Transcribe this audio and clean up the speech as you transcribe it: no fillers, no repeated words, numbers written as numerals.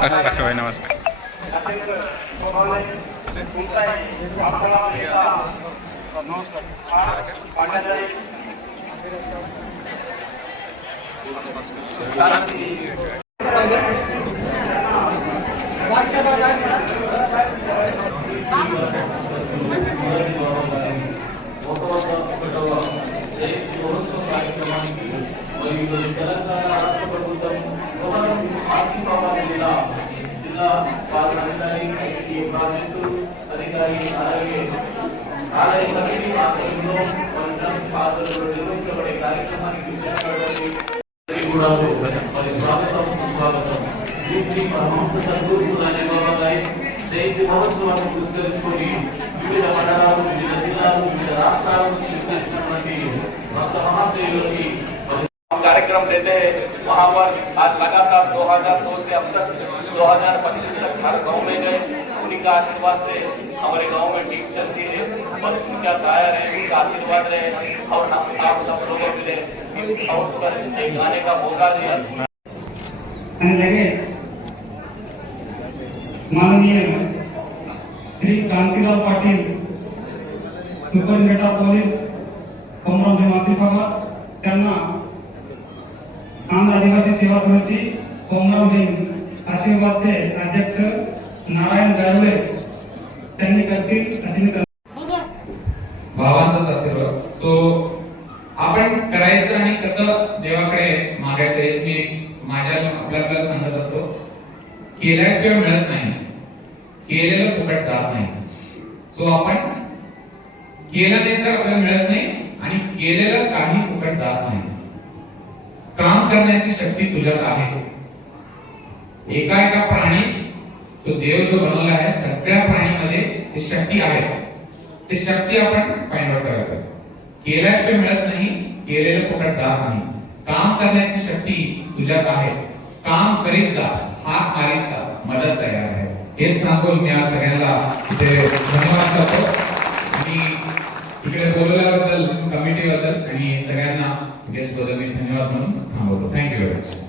शिवाय नमस्कार. कार्यक्रम देते हैं वहाँ पर आज लगातार 2002 से अब तक 2025 तक हर गाँव में गए, उन्हीं का आशीर्वाद से हमारे गांव में टीम चलती है और उनका कायर है, उनका आशीर्वाद रहे और हम आप सब लोगों मिले और एक गाने का मौका दिया. माननीय Shri Kantilal Patil superintendent of police Komaram Bheem Asifabad त्यांना आंध्र आदिवासी सेवा समिती कोमराव भीम आशीर्वादचे अध्यक्ष नारायण गायवले त्यांनी करतील अशी मी भावांचाच आशीर्वाद. सो आपण करायचं आणि कसं देवाकडे मागायचं हेच मी माझ्या आपल्याला सांगत असतो. केल्याशिवाय मिळत नाही, केलेलं फुकट जात नाही. सो आपण केलं नाही तर आपल्याला मिळत नाही आणि केलेलं काही फुकट जात नाही. काम करण्याची शक्ती तुझ्यात आहे. एका एका प्राणी तो देव जो बनवला आहे सगळ्या प्राणीमध्ये ती शक्ती आहे. ती शक्ती आपण फाइंड आउट करायला. केल्याशिवाय मिळत नाही, केलेलं फुकट जात नाही. काम करण्याची शक्ती तुझ्यात आहे. काम करीत जा, हात मारीत जा, मदत तयार आहे. हेच सांगून मी आज सगळ्यांना इथे धन्यवाद करतो आणि इकडे बोलवल्याबद्दल कमिटीबद्दल आणि सगळ्यांना गेस्ट बद्दल मी धन्यवाद म्हणून थांबवतो. Thank you very much.